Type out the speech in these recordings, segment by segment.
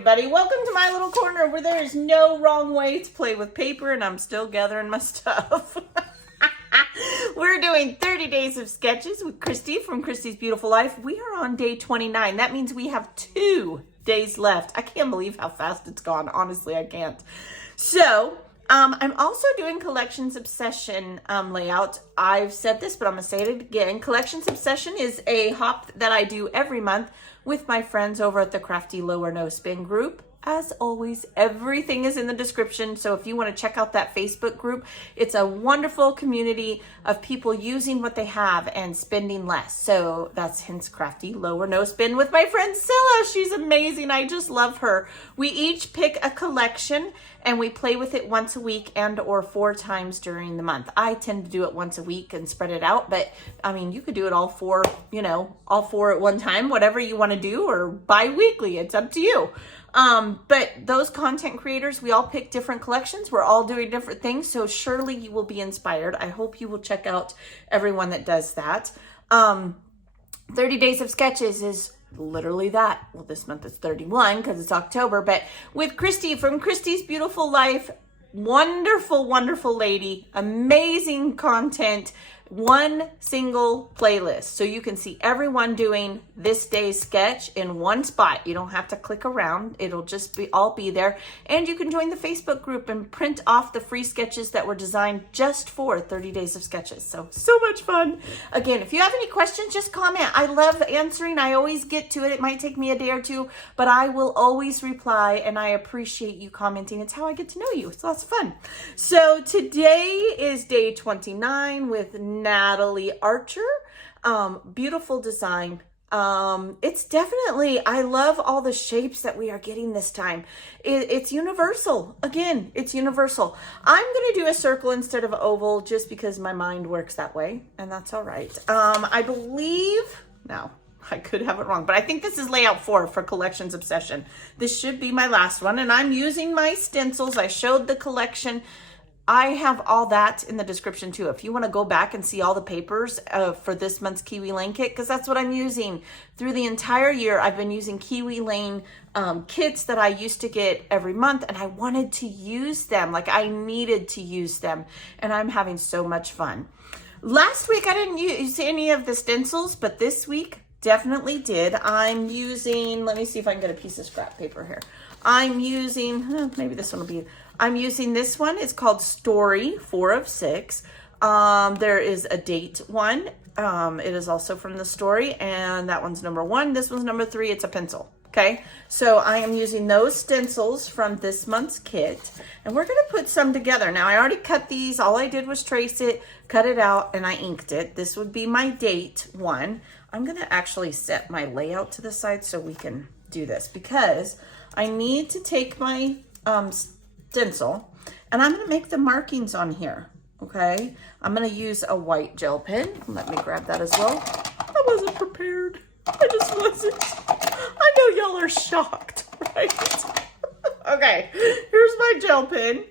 everybody. Welcome to my little corner where there is no wrong way to play with paper, and I'm still gathering my stuff. We're doing 30 days of sketches with Christy from Christy's Beautiful Life. We are on day 29. That means we have 2 days left. I can't believe how fast it's gone. Honestly, I can't. So, I'm also doing Collections Obsession layout. I've said this, but I'm going to say it again. Collections Obsession is a hop that I do every month with my friends over at the Crafty Lower No Spin group. As always, everything is in the description. So if you want to check out that Facebook group, it's a wonderful community of people using what they have and spending less. So that's hence Crafty Lower No Spin with my friend Scylla. She's amazing. I just love her. We each pick a collection and we play with it once a week and or 4 times during the month. I tend to do it once a week and spread it out, but I mean, you could do it all 4, all 4 at one time, whatever you want to do, or bi-weekly. It's up to you. But those content creators, we all pick different collections. We're all doing different things. So surely you will be inspired. I hope you will check out everyone that does that. 30 days of sketches is literally that. Well, this month it's 31 because it's October, but with Christy from Christy's Beautiful Life, wonderful, wonderful lady, amazing content, one single playlist. So you can see everyone doing this day's sketch in one spot. You don't have to click around. It'll just all be there. And you can join the Facebook group and print off the free sketches that were designed just for 30 days of sketches. So much fun. Again, if you have any questions, just comment. I love answering. I always get to it. It might take me a day or 2, but I will always reply, and I appreciate you commenting. It's how I get to know you. It's lots of fun. So today is day 29 with Natalie Archer. Beautiful design. It's definitely, I love all the shapes that we are getting this time. It's universal. Again, it's universal. I'm going to do a circle instead of oval just because my mind works that way, and that's all right. I believe, now I could have it wrong, but I think this is layout 4 for Collections Obsession. This should be my last one, and I'm using my stencils. I showed the collection. I have all that in the description too. If you want to go back and see all the papers for this month's Kiwi Lane kit, because that's what I'm using through the entire year. I've been using Kiwi Lane kits that I used to get every month, and I wanted to use them. Like, I needed to use them, and I'm having so much fun. Last week I didn't use any of the stencils, but this week definitely did. I'm using, let me see if I can get a piece of scrap paper here. I'm using, maybe this one will be, I'm using this one. It's called Story 4 of 6. There is a date one. It is also from the story, and that one's number 1. This one's number 3. It's a pencil. Okay, so I am using those stencils from this month's kit, and we're going to put some together. Now, I already cut these. All I did was trace it, cut it out, and I inked it. This would be my date one. I'm going to actually set my layout to the side so we can do this, because I need to take my stencil, and I'm going to make the markings on here. Okay, I'm going to use a white gel pen. Let me grab that as well. I wasn't prepared. I just wasn't. I know y'all are shocked, right? Okay, here's my gel pen.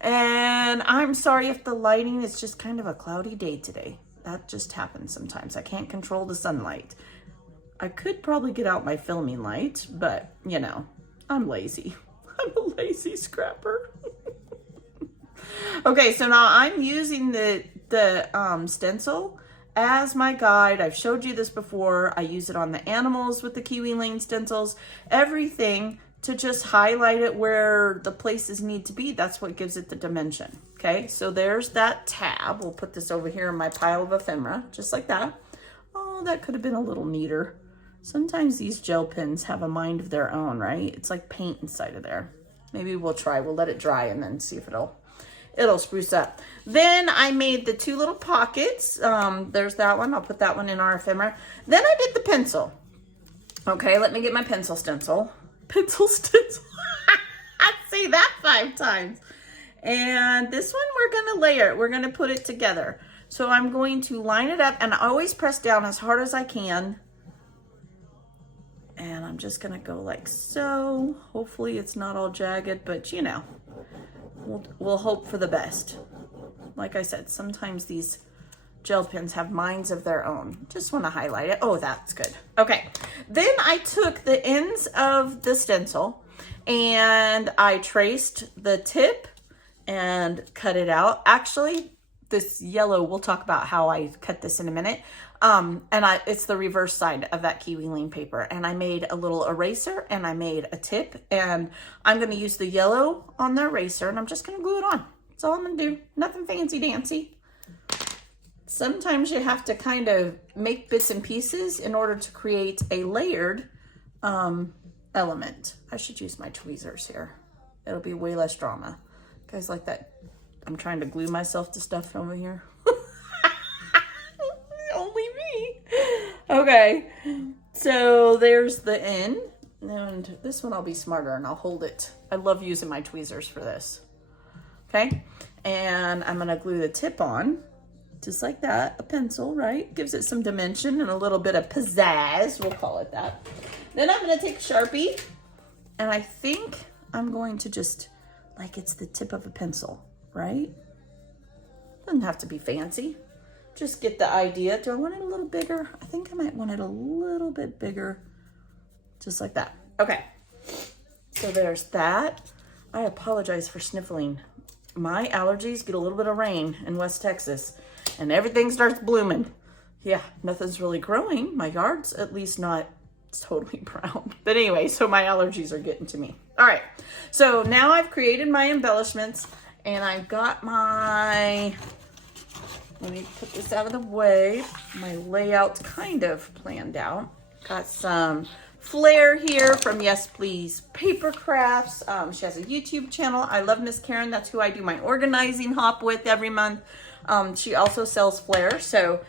And I'm sorry if the lighting is just kind of a cloudy day today. That just happens sometimes. I can't control the sunlight. I could probably get out my filming light, but I'm lazy. I'm a lazy scrapper. Okay, so now I'm using the stencil as my guide. I've showed you this before. I use it on the animals with the Kiwi Lane stencils, everything to just highlight it where the places need to be. That's what gives it the dimension. Okay, so there's that tab. We'll put this over here in my pile of ephemera, just like that. Oh, that could have been a little neater. Sometimes these gel pens have a mind of their own, right? It's like paint inside of there. Maybe we'll try. We'll let it dry and then see if it'll spruce up. Then I made the 2 little pockets. There's that one. I'll put that one in our ephemera. Then I did the pencil. Okay, let me get my pencil stencil. Pencil stencil. I say that 5 times. And this one we're going to layer it. We're going to put it together. So I'm going to line it up, and I always press down as hard as I can. And I'm just going to go like so. Hopefully it's not all jagged, but we'll hope for the best. Like I said, sometimes these gel pens have minds of their own. Just want to highlight it. Oh, that's good. Okay. Then I took the ends of the stencil And I traced the tip and cut it out. Actually, this yellow, we'll talk about how I cut this in a minute. It's the reverse side of that Kiwi lean paper. And I made a little eraser and I made a tip, and I'm going to use the yellow on the eraser and I'm just going to glue it on. That's all I'm going to do. Nothing fancy dancy. Sometimes you have to kind of make bits and pieces in order to create a layered element. I should use my tweezers here. It'll be way less drama. Guys like that? I'm trying to glue myself to stuff over here. Only me. Okay, so there's the end. And this one I'll be smarter and I'll hold it. I love using my tweezers for this. Okay, and I'm gonna glue the tip on. Just like that, a pencil, right? Gives it some dimension and a little bit of pizzazz, we'll call it that. Then I'm gonna take a Sharpie, and I think I'm going to just, like it's the tip of a pencil, right? Doesn't have to be fancy. Just get the idea. Do I want it a little bigger? I think I might want it a little bit bigger, just like that. Okay, so there's that. I apologize for sniffling. My allergies get a little bit of rain in West Texas, and everything starts blooming. Yeah, nothing's really growing. My yard's at least not totally brown. But anyway, so my allergies are getting to me. All right, so now I've created my embellishments, and I've got my, let me put this out of the way, my layout kind of planned out. Got some flair here from Yes Please Paper Crafts. She has a YouTube channel. I love Miss Karen. That's who I do my organizing hop with every month. She also sells flair. So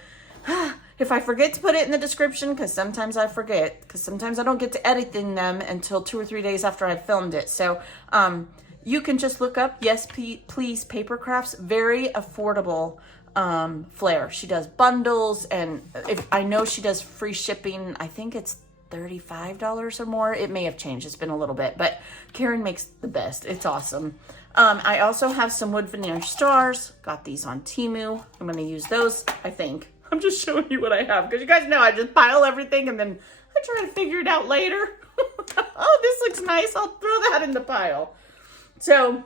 if I forget to put it in the description, because sometimes I forget, because sometimes I don't get to editing them until 2 or 3 days after I've filmed it. So you can just look up Yes Please Paper Crafts. Very affordable flair. She does bundles, and if I know she does free shipping. I think it's $35 or more. It may have changed. It's been a little bit, but Karen makes the best. It's awesome. I also have some wood veneer stars. Got these on Temu. I'm going to use those, I think. I'm just showing you what I have, because you guys know I just pile everything and then I try to figure it out later. Oh, this looks nice. I'll throw that in the pile. So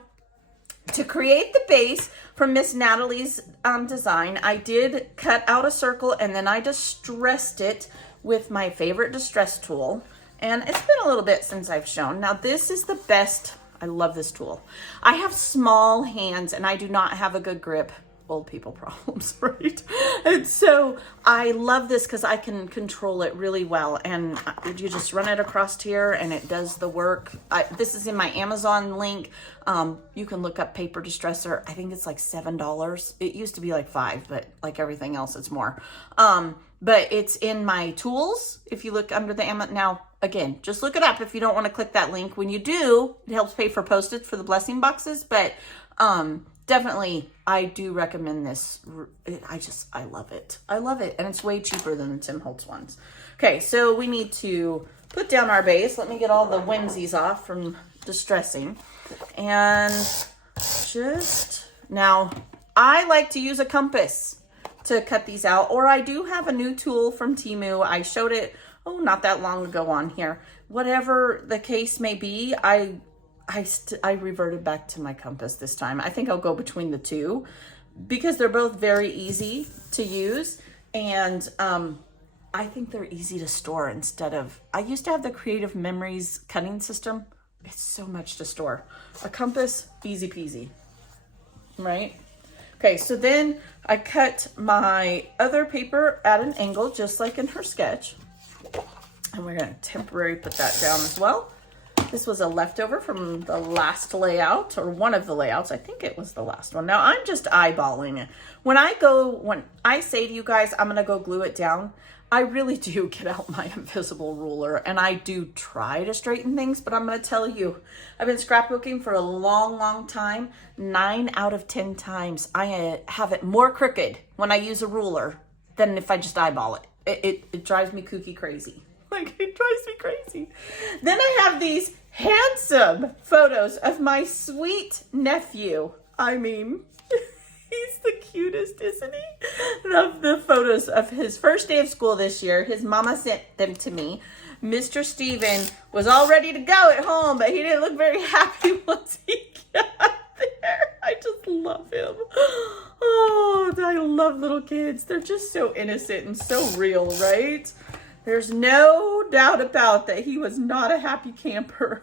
to create the base from Miss Natalie's design, I did cut out a circle and then I distressed it with my favorite distress tool. And it's been a little bit since I've shown. Now this is the best. I love this tool. I have small hands and I do not have a good grip. Old people problems, right? And so I love this because I can control it really well. And you just run it across here and it does the work. This is in my Amazon link. You can look up paper distresser. I think it's like $7. It used to be like $5, but like everything else, it's more. But it's in my tools. If you look under the Amazon, now again, just look it up if you don't want to click that link. When you do, it helps pay for postage for the blessing boxes. But definitely, I do recommend this. I love it. I love it. And it's way cheaper than the Tim Holtz ones. Okay, so we need to put down our base. Let me get all the whimsies off from distressing. And just, now, I like to use a compass to cut these out. Or I do have a new tool from Temu. I showed it, not that long ago on here. Whatever the case may be, I reverted back to my compass this time. I think I'll go between the two because they're both very easy to use. And I think they're easy to store instead of, I used to have the Creative Memories cutting system. It's so much to store. A compass, easy peasy, right? Okay, so then I cut my other paper at an angle, just like in her sketch. And we're gonna temporarily put that down as well. This was a leftover from the last layout, or one of the layouts. I think it was the last one. Now I'm just eyeballing it. When I say to you guys, I'm gonna go glue it down, I really do get out my invisible ruler and I do try to straighten things, but I'm gonna tell you, I've been scrapbooking for a long, long time. 9 out of 10 times, I have it more crooked when I use a ruler than if I just eyeball it. It drives me kooky crazy. Like, it drives me crazy. Then I have these handsome photos of my sweet nephew. I mean, He's the cutest, isn't he? Love the photos of his first day of school this year. His mama sent them to me. Mr. Steven was all ready to go at home, but he didn't look very happy once he got there. I just love him. Oh, I love little kids. They're just so innocent and so real, right? There's no doubt about that he was not a happy camper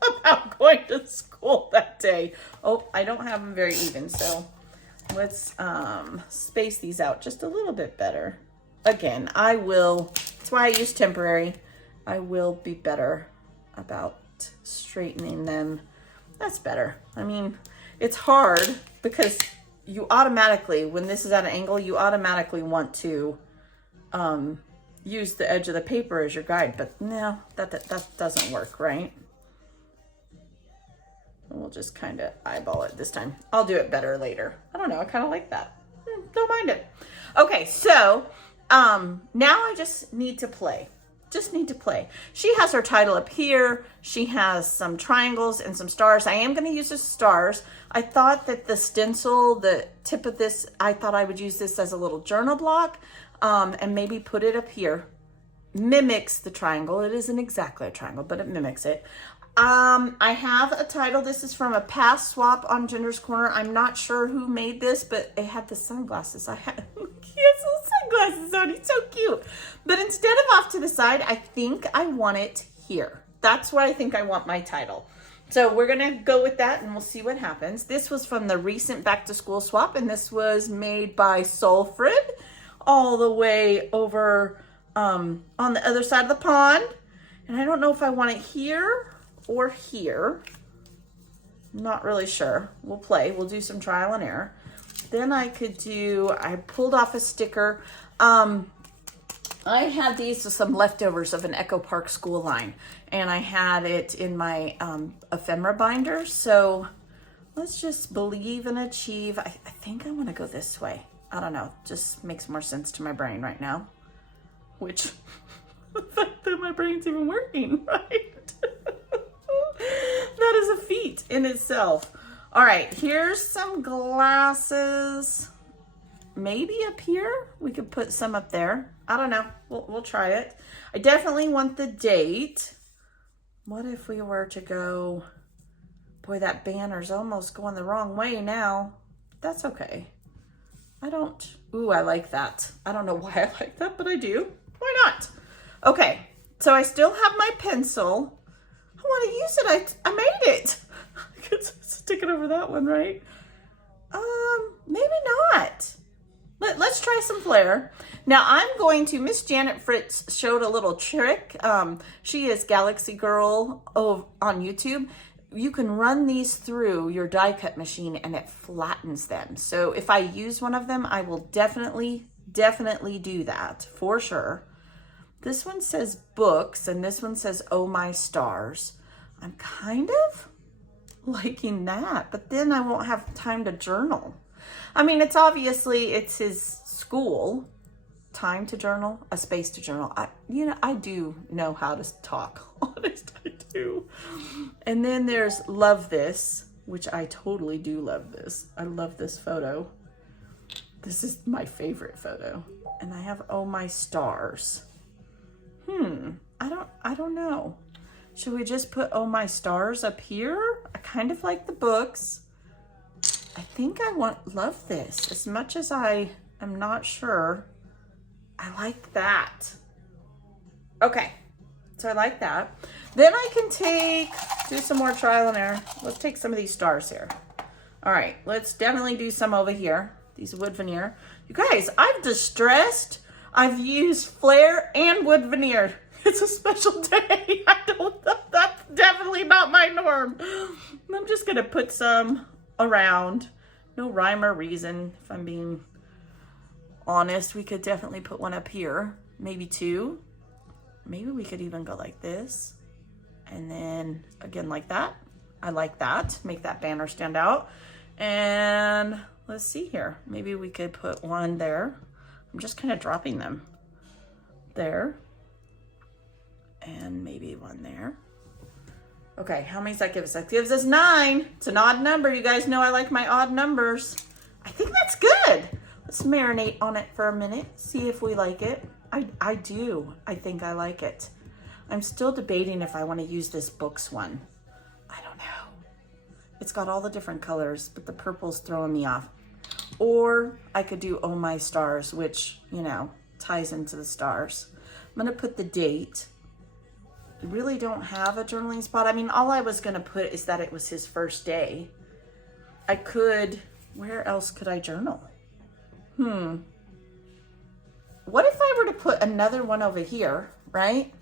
about going to school that day. Oh, I don't have them very even, so let's space these out just a little bit better. Again, I will, that's why I use temporary. I will be better about straightening them. That's better. I mean, it's hard because you automatically, when this is at an angle, you automatically want to use the edge of the paper as your guide, but no, that doesn't work, right? We'll just kind of eyeball it this time. I'll do it better later. I don't know, I kind of like that. Don't mind it. Okay, so now I just need to play. She has her title up here. She has some triangles and some stars. I am going to use the stars. I thought that the stencil, the tip of this, I thought I would use this as a little journal block and maybe put it up here. Mimics the triangle. It isn't exactly a triangle, but it mimics it. I have a title. This is from a past swap on Ginger's Corner. I'm not sure who made this, but it had the sunglasses. He has little sunglasses on. He's so cute. But instead of off to the side, I think I want it here. That's where I think I want my title. So we're going to go with that and we'll see what happens. This was from the recent back to school swap, and this was made by Soulfred all the way over on the other side of the pond. And I don't know if I want it here or here. I'm not really sure. We'll play. We'll do some trial and error. Then I pulled off a sticker. I had these with some leftovers of an Echo Park school line, and I had it in my ephemera binder. So let's just believe and achieve. I think I want to go this way. I don't know. Just makes more sense to my brain right now, which the fact that my brain's even working, right? That is a feat in itself. All right, here's some glasses. Maybe up here? We could put some up there. I don't know. We'll try it. I definitely want the date. What if we were to go... Boy, that banner's almost going the wrong way now. That's okay. Ooh, I like that. I don't know why I like that, but I do. Why not? Okay, so I still have my pencil. I want to use it. I made it. I could stick it over that one, right? Maybe not. Let's try some flair. Now I'm going to, Miss Janet Fritz showed a little trick. She is Galaxy Girl on YouTube. You can run these through your die cut machine and it flattens them. So if I use one of them, I will definitely do that for sure. This one says books and this one says Oh My Stars. I'm kind of liking that, but then I won't have time to journal. I mean, it's his school. Time to journal, a space to journal. I do know how to talk. Honest, I do. And then there's Love This, which I totally do love this. I love this photo. This is my favorite photo. And I have Oh My Stars. I don't know. Should we just put Oh My Stars up here? I kind of like the books. I think I love this as much as I am not sure. I like that. Okay, so I like that. Then I can do some more trial and error. Let's take some of these stars here. All right, let's definitely do some over here. These wood veneer. You guys, I've distressed. I've used flair and wood veneer. It's a special day. That's definitely not my norm. I'm just gonna put some around. No rhyme or reason, if I'm being honest. We could definitely put one up here, maybe two. Maybe we could even go like this. And then again like that. I like that, make that banner stand out. And let's see here. Maybe we could put one there. I'm just kind of dropping them there. And maybe one there. Okay, how many does that give us? That gives us 9. It's an odd number. You guys know I like my odd numbers. I think that's good. Let's marinate on it for a minute, see if we like it. I do. I think I like it. I'm still debating if I want to use this books one. I don't know. It's got all the different colors, but the purple's throwing me off. Or I could do Oh My Stars, which, you know, ties into the stars. I'm going to put the date. I really don't have a journaling spot. I mean, all I was going to put is that it was his first day. I could, where else could I journal? What if I were to put another one over here, right?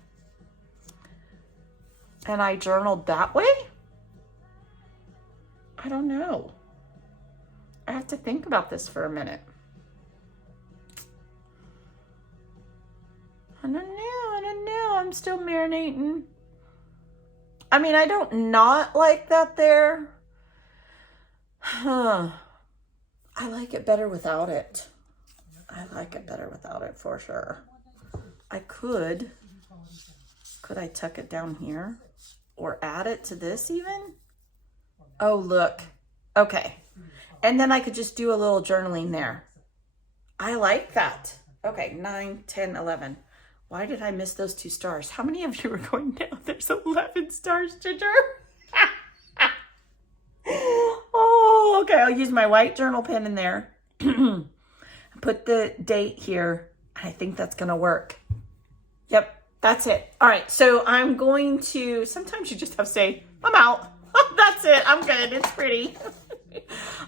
And I journaled that way? I don't know. I have to think about this for a minute. I don't know. I'm still marinating. I mean, I don't not like that there. I like it better without it. I like it better without it for sure. Could I tuck it down here or add it to this even? Oh, look. Okay. And then I could just do a little journaling there. I like that. Okay, 9, 10, 11. Why did I miss those 2 stars? How many of you are going down? There's 11 stars, Ginger. Oh, okay. I'll use my white journal pen in there. Put the date here. I think that's going to work. Yep, that's it. All right, so I'm going to, sometimes you just have to say, I'm out. That's it. I'm good. It's pretty.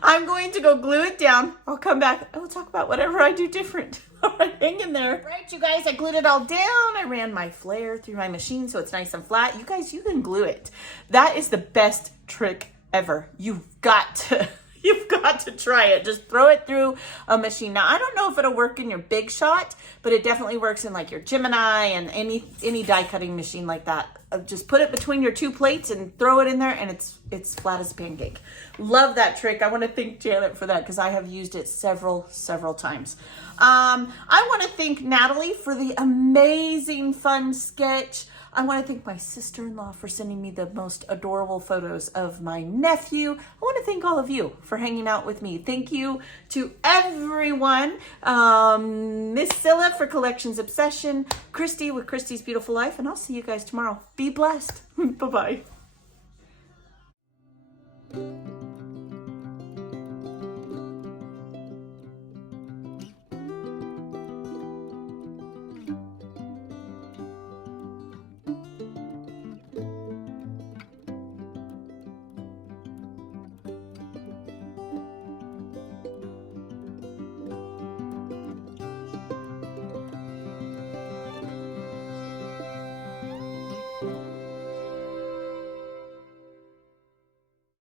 I'm going to go glue it down. I'll come back. I will talk about whatever I do different. All right, hang in there. All right, you guys, I glued it all down. I ran my flare through my machine so it's nice and flat. You guys, you can glue it. That is the best trick ever. You've got to try it. Just throw it through a machine. Now, I don't know if it'll work in your Big Shot, but it definitely works in like your Gemini and any die cutting machine like that. Just put it between your 2 plates and throw it in there, and it's flat as a pancake. Love that trick. I want to thank Janet for that because I have used it several times. I want to thank Natalie for the amazing fun sketch. I want to thank my sister-in-law for sending me the most adorable photos of my nephew. I want to thank all of you for hanging out with me. Thank you to everyone. Miss Scylla for Collections Obsession, Christy with Christy's Beautiful Life, and I'll see you guys tomorrow. Be blessed. Bye-bye.